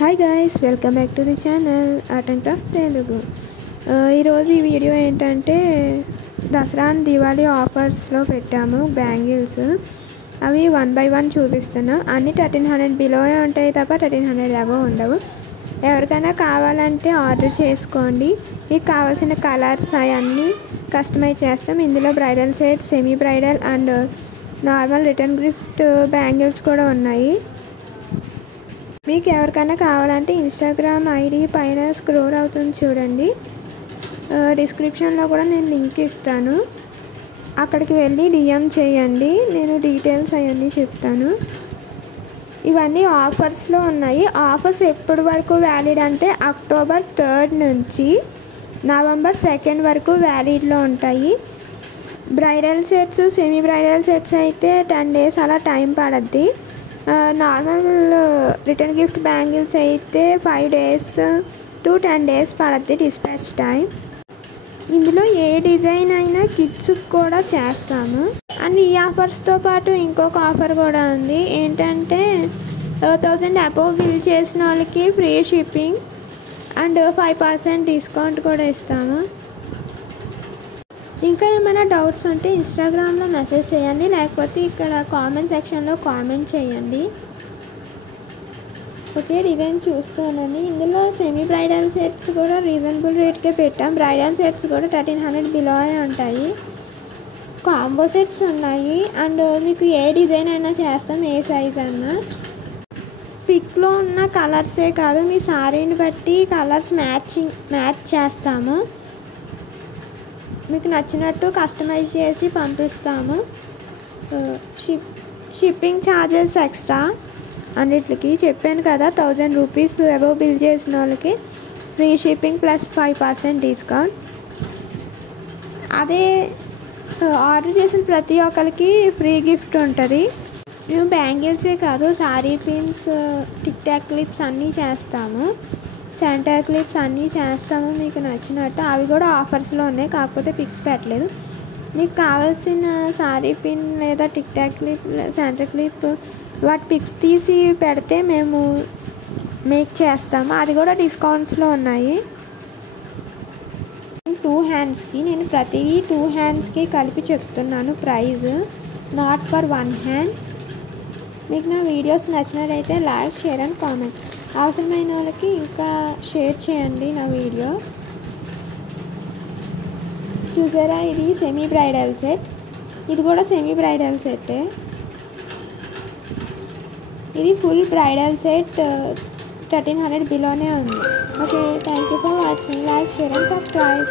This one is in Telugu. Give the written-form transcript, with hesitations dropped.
Hi guys, welcome back to the channel art and craft Telugu. ఈరోజు ఈ వీడియో ఏంటంటే దసరా అండ్ దివాళీ ఆఫర్స్లో పెట్టాము బ్యాంగిల్స్. అవి 1 by 1 చూపిస్తున్నాం. అన్నీ 1300 బిలోనే ఉంటాయి తప్ప 1300 అబవ్ ఉండవు. ఎవరికైనా కావాలంటే ఆర్డర్ చేసుకోండి. మీకు కావాల్సిన కలర్స్ అవన్నీ కస్టమైజ్ చేస్తాం. ఇందులో bridal set, semi bridal and normal return gift bangles కూడా ఉన్నాయి. మీకు ఎవరికైనా కావాలంటే ఇన్స్టాగ్రామ్ ఐడి పైన స్క్రోల్ అవుతుంది చూడండి. డిస్క్రిప్షన్లో కూడా నేను లింక్ ఇస్తాను. అక్కడికి వెళ్ళి డిఎం చేయండి, నేను డీటెయిల్స్ అవన్నీ చెప్తాను. ఇవన్నీ ఆఫర్స్లో ఉన్నాయి. ఆఫర్స్ ఎప్పటి వరకు వ్యాలిడ్ అంటే అక్టోబర్ 3rd నుంచి నవంబర్ 2nd వరకు వ్యాలిడ్లో ఉంటాయి. Bridal sets, semi bridal sets అయితే 10 days అలా టైం పడుద్ది. నార్మల్ రిటర్న్ గిఫ్ట్ బ్యాంగిల్స్ అయితే 5 days to 10 days పడుద్ది డిస్పాచ్ టైం. ఇందులో ఏ డిజైన్ అయినా కిడ్స్ కూడా చేస్తాము. అండ్ ఈ ఆఫర్స్తో పాటు ఇంకొక ఆఫర్ కూడా ఉంది. ఏంటంటే 1000 అబోవ్ బిల్ చేసిన వాళ్ళకి ఫ్రీ షిప్పింగ్ అండ్ 5% డిస్కౌంట్ కూడా ఇస్తాము. ఇంకా ఏమైనా డౌట్స్ ఉంటే ఇన్స్టాగ్రామ్లో మెసేజ్ చేయండి, లేకపోతే ఇక్కడ కామెంట్ సెక్షన్లో కామెంట్ చేయండి. ఓకే, డిజైన్ చూస్తానండి. ఇందులో సెమీ బ్రైడల్ సెట్స్ కూడా రీజనబుల్ రేట్కే పెట్టాం. బ్రైడల్ సెట్స్ కూడా 1300 బిలోనే ఉంటాయి. కాంబో సెట్స్ ఉన్నాయి. అండ్ మీకు ఏ డిజైన్ అయినా చేస్తాం, ఏ సైజ్ అన్నా. పిక్లో ఉన్న కలర్సే కాదు, మీ శారీని బట్టి కలర్స్ మ్యాచ్ చేస్తాము. మీకు నచ్చినట్టు కస్టమైజ్ చేసి పంపిస్తాము. షిప్పింగ్ ఛార్జెస్ ఎక్స్ట్రా అన్నిటికి చెప్పాను కదా. 1000 రూపీస్ అబవ్ బిల్ చేసిన వాళ్ళకి ఫ్రీ షిప్పింగ్ ప్లస్ 5% డిస్కౌంట్. అదే ఆర్డర్ చేసిన ప్రతి ఒక్కరికి ఫ్రీ గిఫ్ట్ ఉంటుంది. మేము బ్యాంగిల్సే కాదు, sari pins, tick talk clips అన్నీ చేస్తాము. సెంటర్ క్లిప్స్ అన్నీ చేస్తాము మీకు నచ్చినట్టు. అవి కూడా ఆఫర్స్లో ఉన్నాయి, కాకపోతే పిక్స్ పెట్టలేదు. మీకు కావాల్సిన శారీ పిన్ లేదా tick talk clip, centre clip వాటి పిక్స్ తీసి పెడితే మేము మేక్ చేస్తాము. అది కూడా డిస్కౌంట్స్లో ఉన్నాయి. 2 handsకి నేను ప్రతి 2 handsకి కలిపి చెప్తున్నాను ప్రైజ్, నాట్ ఫర్ 1 hand. మీకు నా వీడియోస్ నచ్చినట్లయితే లైక్, షేర్ అండ్ కామెంట్. అవసరమైన వాళ్ళకి ఇంకా షేర్ చేయండి నా వీడియో. చూసారా, ఇది సెమీ బ్రైడల్ సెట్. ఇది కూడా సెమీ బ్రైడల్ సెట్టే. ఇది ఫుల్ బ్రైడల్ సెట్ 1300 బిలోనే ఉంది. Okay, thank you for watching. Like, share and subscribe.